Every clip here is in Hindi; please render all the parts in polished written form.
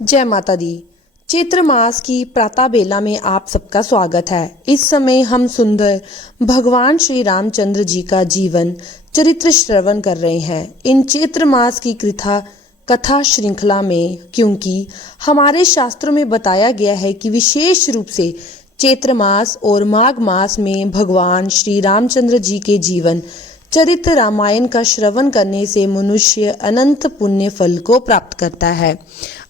जय माता दी। चैत्र मास की प्रातः बेला में आप सबका स्वागत है। इस समय हम सुंदर भगवान श्री रामचंद्र जी का जीवन चरित्र श्रवण कर रहे हैं इन चैत्र मास की कथा श्रृंखला में, क्योंकि हमारे शास्त्रों में बताया गया है कि विशेष रूप से चैत्र मास और माघ मास में भगवान श्री रामचंद्र जी के जीवन चरित्र रामायण का श्रवण करने से मनुष्य अनंत पुण्य फल को प्राप्त करता है,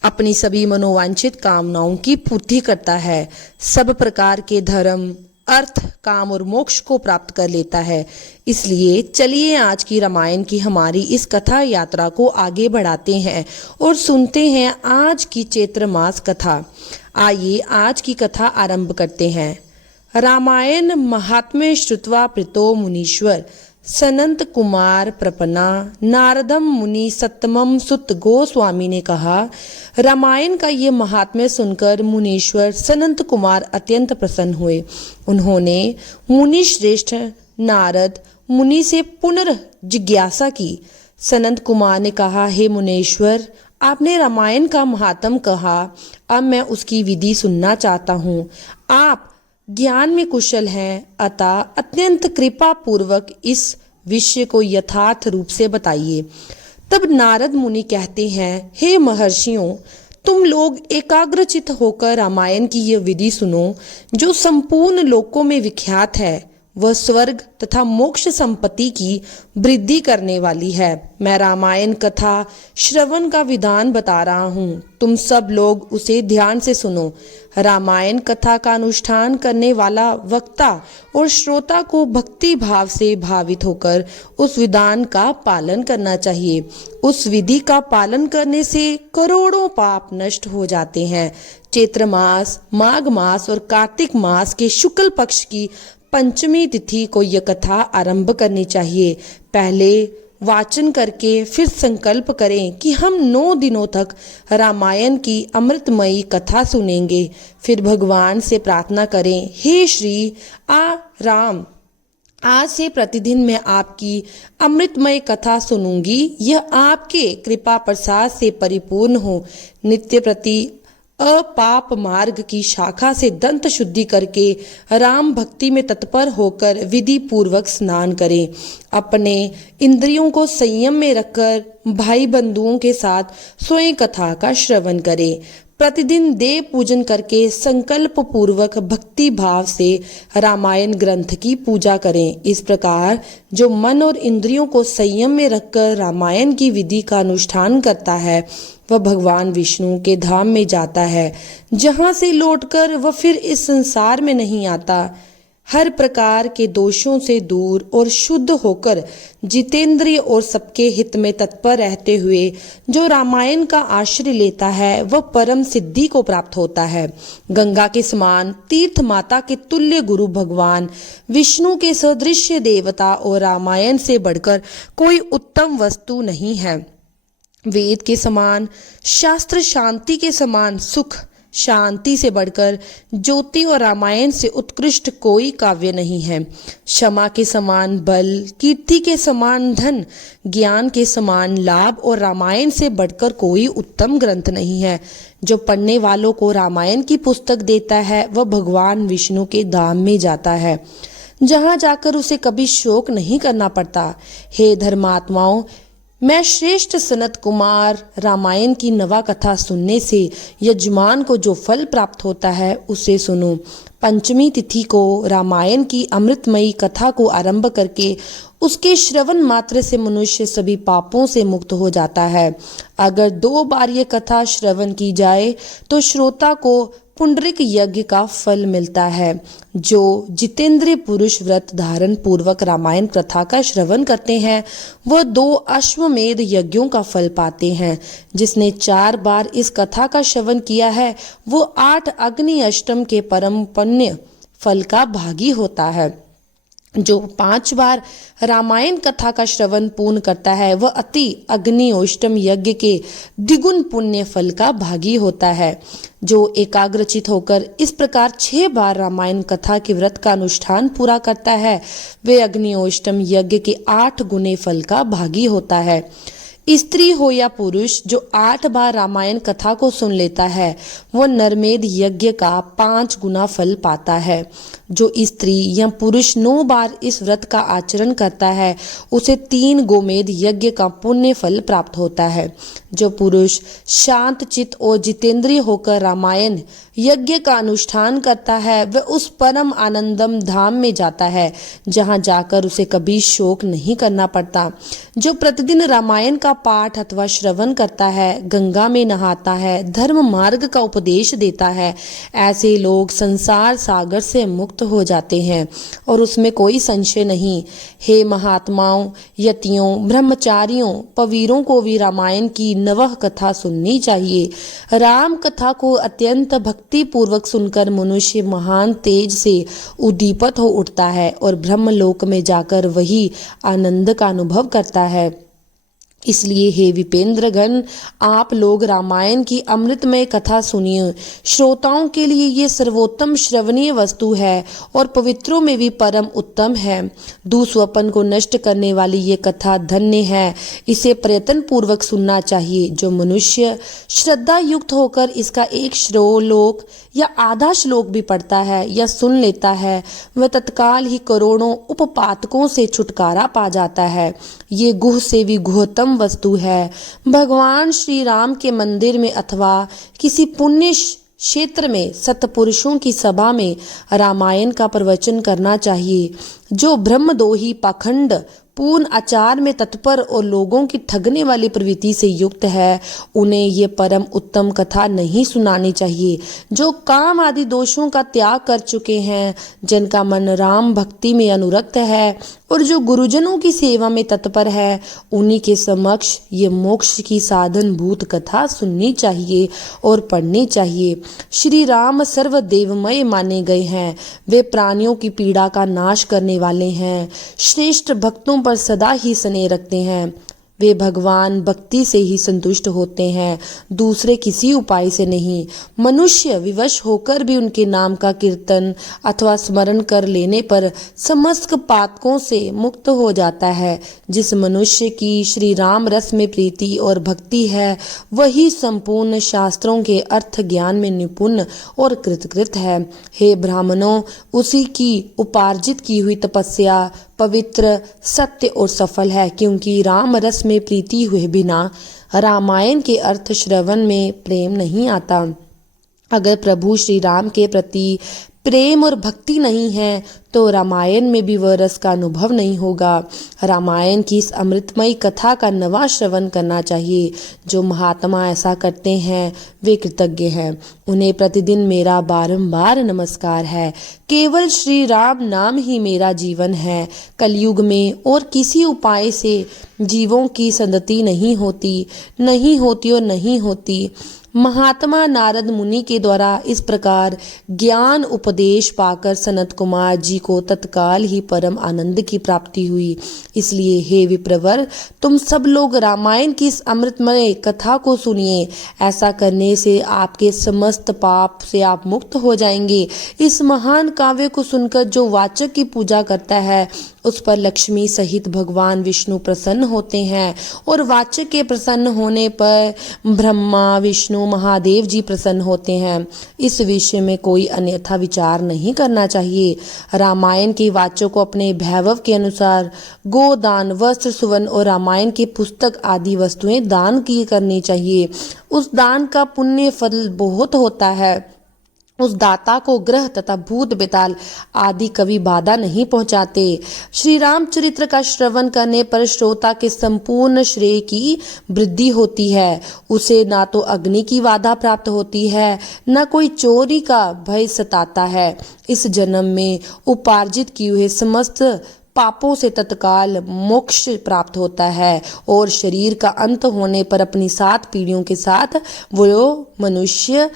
अपनी सभी मनोवांछित कामनाओं की पूर्ति करता है, सब प्रकार के धर्म, अर्थ, काम और मोक्ष को प्राप्त कर लेता है। इसलिए चलिए आज की रामायण की हमारी इस कथा यात्रा को आगे बढ़ाते हैं और सुनते हैं आज की चैत्र मास कथा। आइए आज की कथा आरंभ करते हैं। रामायण महात्म्य श्रुत्वा प्रीतो मुनीश्वर सनंत कुमार प्रपन्ना नारदम मुनि सत्तमम सुत गोस्वामी ने कहा। रामायण का ये महात्म्य सुनकर मुनीश्वर सनंत कुमार अत्यंत प्रसन्न हुए। उन्होंने मुनि श्रेष्ठ नारद मुनि से पुनर्जिज्ञासा की। सनंत कुमार ने कहा, हे मुनीश्वर, आपने रामायण का महात्म कहा, अब मैं उसकी विधि सुनना चाहता हूँ। आप ज्ञान में कुशल हैं, अतः अत्यंत कृपा पूर्वक इस विषय को यथार्थ रूप से बताइए। तब नारद मुनि कहते हैं, हे महर्षियों, तुम लोग एकाग्रचित होकर रामायण की यह विधि सुनो, जो संपूर्ण लोकों में विख्यात है। वह स्वर्ग तथा मोक्ष संपत्ति की वृद्धि करने वाली है। मैं रामायण कथा श्रवण का विधान बता रहा हूँ, तुम सब लोग उसे ध्यान से सुनो। रामायण कथा का अनुष्ठान करने वाला वक्ता और श्रोता को भक्ति भाव से भावित होकर उस विधान का पालन करना चाहिए। उस विधि का पालन करने से करोड़ों पाप नष्ट हो जाते हैं। चैत्र मास, माघ मास और कार्तिक मास के शुक्ल पक्ष की पंचमी तिथि को यह कथा आरंभ करनी चाहिए। पहले वाचन करके फिर संकल्प करें कि हम 9 दिनों तक रामायण की अमृतमयी कथा सुनेंगे। फिर भगवान से प्रार्थना करें, हे श्री राम, आज से प्रतिदिन मैं आपकी अमृतमय कथा सुनूंगी। यह आपके कृपा प्रसाद से परिपूर्ण हो। नित्य प्रति अपाप मार्ग की शाखा से दंत शुद्धि करके राम भक्ति में तत्पर होकर विधि पूर्वक स्नान करें। अपने इंद्रियों को संयम में रखकर भाई बंधुओं के साथ स्वयं कथा का श्रवण करें। प्रतिदिन देव पूजन करके संकल्प पूर्वक भक्ति भाव से रामायण ग्रंथ की पूजा करें। इस प्रकार जो मन और इंद्रियों को संयम में रखकर रामायण की विधि का अनुष्ठान करता है, वह भगवान विष्णु के धाम में जाता है, जहां से लौटकर वह फिर इस संसार में नहीं आता। हर प्रकार के दोषों से दूर और शुद्ध होकर जितेंद्रिय और सबके हित में तत्पर रहते हुए जो रामायण का आश्रय लेता है, वह परम सिद्धि को प्राप्त होता है। गंगा के समान तीर्थ माता के तुल्य गुरु भगवान विष्णु के सदृश देवता और रामायण से बढ़कर कोई उत्तम वस्तु नहीं है। वेद के समान शास्त्र, शांति के समान सुख, शांति से बढ़कर ज्योति और रामायण से उत्कृष्ट कोई काव्य नहीं है। क्षमा के समान बल, कीर्ति के समान धन, ज्ञान के समान लाभ और रामायण से बढ़कर कोई उत्तम ग्रंथ नहीं है। जो पढ़ने वालों को रामायण की पुस्तक देता है, वह भगवान विष्णु के धाम में जाता है, जहां जाकर उसे कभी शोक नहीं करना पड़ता। हे धर्मात्माओं, मैं श्रेष्ठ सनत कुमार रामायण की नवा कथा सुनने से यजमान को जो फल प्राप्त होता है, उसे सुनो। पंचमी तिथि को रामायण की अमृतमयी कथा को आरंभ करके उसके श्रवण मात्र से मनुष्य सभी पापों से मुक्त हो जाता है। अगर 2 बार ये कथा श्रवण की जाए तो श्रोता को पुंडरिक यज्ञ का फल मिलता है। जो जितेंद्रिय पुरुष व्रत धारण पूर्वक रामायण कथा का श्रवण करते हैं, वह 2 अश्वमेध यज्ञों का फल पाते हैं। जिसने 4 बार इस कथा का श्रवण किया है, वो 8 अग्नि अष्टम के परम पुण्य फल का भागी होता है। जो 5 बार रामायण कथा का श्रवण पूर्ण करता है, वह अति अग्निओष्टम यज्ञ के द्विगुण पुण्य फल का भागी होता है। जो एकाग्रचित होकर इस प्रकार 6 बार रामायण कथा के व्रत का अनुष्ठान पूरा करता है, वे अग्निओष्टम यज्ञ के 8 गुने फल का भागी होता है। स्त्री हो या पुरुष जो 8 बार रामायण कथा को सुन लेता है वह नरमेध यज्ञ का 5 गुना फल पाता है। जो स्त्री या पुरुष 9 बार इस व्रत का आचरण करता है उसे 3 गोमेध यज्ञ का पुण्य फल प्राप्त होता है। जो पुरुष शांत चित्त और जितेंद्रिय होकर रामायण यज्ञ का अनुष्ठान करता है वह उस परम आनंदम धाम में जाता है जहां जाकर उसे कभी शोक नहीं करना पड़ता। जो प्रतिदिन रामायण का पाठ अथवा श्रवण करता है, गंगा में नहाता है, धर्म मार्ग का उपदेश देता है, ऐसे लोग संसार सागर से मुक्त हो जाते हैं और उसमें कोई संशय नहीं। हे महात्माओं, यतियों, ब्रह्मचारियों, पवीरों को भी रामायण की नवह कथा सुननी चाहिए। राम कथा को अत्यंत भक्ति पूर्वक सुनकर मनुष्य महान तेज से उद्दीपित हो उठता है और ब्रह्मलोक में जाकर वही आनंद का अनुभव करता है। इसलिए हे विपेंद्रगण, आप लोग रामायण की अमृतमय कथा सुनिए। श्रोताओं के लिए ये सर्वोत्तम श्रवणीय वस्तु है और पवित्रों में भी परम उत्तम है। दुस्वप्न को नष्ट करने वाली ये कथा धन्य है, इसे प्रयत्न पूर्वक सुनना चाहिए। जो मनुष्य श्रद्धा युक्त होकर इसका एक श्लोक या आधा श्लोक भी पढ़ता है या सुन लेता है वह तत्काल ही करोड़ों उपपातकों से छुटकारा पा जाता है। ये गुह से भी गुहतम वस्तु है। भगवान श्री राम के मंदिर में अथवा किसी पुण्य क्षेत्र में सत्पुरुषों की सभा में रामायण का प्रवचन करना चाहिए। जो ब्रह्मदोही पाखंड पूर्ण आचार में तत्पर और लोगों की ठगने वाली प्रवृत्ति से युक्त है उन्हें ये परम उत्तम कथा नहीं सुनानी चाहिए। जो काम आदि दोषों का त्याग कर चुके हैं, जिनका मन राम भक्ति में अनुरक्त है और जो गुरुजनों की सेवा में तत्पर है, उन्हीं के समक्ष ये मोक्ष की साधन भूत कथा सुननी चाहिए और पढ़नी चाहिए। श्री राम सर्वदेवमय माने गए हैं। वे प्राणियों की पीड़ा का नाश करने वाले हैं। श्रेष्ठ भक्तों पर सदा ही स्नेह रखते हैं। वे भगवान भक्ति से ही संतुष्ट होते हैं, दूसरे किसी उपाय से नहीं। मनुष्य विवश होकर भी उनके नाम का कीर्तन अथवा स्मरण कर लेने पर समस्त पातकों से मुक्त हो जाता है। जिस मनुष्य की श्री राम रस में प्रीति और भक्ति है वही संपूर्ण शास्त्रों के अर्थ ज्ञान में निपुण और कृतकृत है। हे ब्राह्मणों, उसी की उपार्जित की हुई तपस्या पवित्र, सत्य और सफल है, क्योंकि राम रस में प्रीति हुए बिना रामायण के अर्थ श्रवण में प्रेम नहीं आता। अगर प्रभु श्री राम के प्रति प्रेम और भक्ति नहीं है तो रामायण में भी वह रस का अनुभव नहीं होगा। रामायण की इस अमृतमयी कथा का नवा श्रवण करना चाहिए। जो महात्मा ऐसा करते हैं वे कृतज्ञ हैं। उन्हें प्रतिदिन मेरा बारंबार नमस्कार है। केवल श्री राम नाम ही मेरा जीवन है। कलयुग में और किसी उपाय से जीवों की संतति नहीं होती और नहीं होती। महात्मा नारद मुनि के द्वारा इस प्रकार ज्ञान उपदेश पाकर सनत कुमार जी को तत्काल ही परम आनंद की प्राप्ति हुई। इसलिए हे विप्रवर, तुम सब लोग रामायण की इस अमृतमय कथा को सुनिए। ऐसा करने से आपके समस्त पाप से आप मुक्त हो जाएंगे। इस महान काव्य को सुनकर जो वाचक की पूजा करता है उस पर लक्ष्मी सहित भगवान विष्णु प्रसन्न होते हैं और वाचक के प्रसन्न होने पर ब्रह्मा, विष्णु, महादेव जी प्रसन्न होते हैं। इस विषय में कोई अन्यथा विचार नहीं करना चाहिए। रामायण के वाचक को अपने वैभव के अनुसार गोदान, वस्त्र, सुवर्ण और रामायण की पुस्तक आदि वस्तुएं दान की करनी चाहिए। उस दान का पुण्य फल बहुत होता है। उस दाता को ग्रह तथा भूत बेताल आदि कभी बाधा नहीं पहुंचाते। श्री राम चरित्र का श्रवण करने पर श्रोता के संपूर्ण श्रेय की वृद्धि होती है। उसे ना तो अग्नि की बाधा प्राप्त होती है, न कोई चोरी का भय सताता है। इस जन्म में उपार्जित किए हुए समस्त पापों से तत्काल मोक्ष प्राप्त होता है और शरीर का अंत होने पर अपनी 7 पीढ़ियों के साथ वो मनुष्य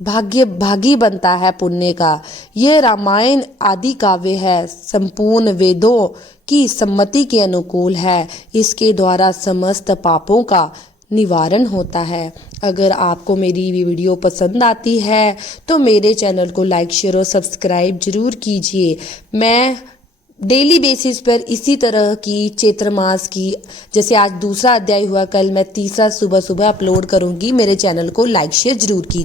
भागी बनता है पुण्य का। यह रामायण आदि काव्य है, संपूर्ण वेदों की सम्मति के अनुकूल है। इसके द्वारा समस्त पापों का निवारण होता है। अगर आपको मेरी वीडियो पसंद आती है तो मेरे चैनल को लाइक, शेयर और सब्सक्राइब जरूर कीजिए। मैं डेली बेसिस पर इसी तरह की चैत्र मास की, जैसे आज दूसरा अध्याय हुआ, कल मैं तीसरा सुबह सुबह अपलोड करूंगी। मेरे चैनल को लाइक शेयर जरूर कीजिए।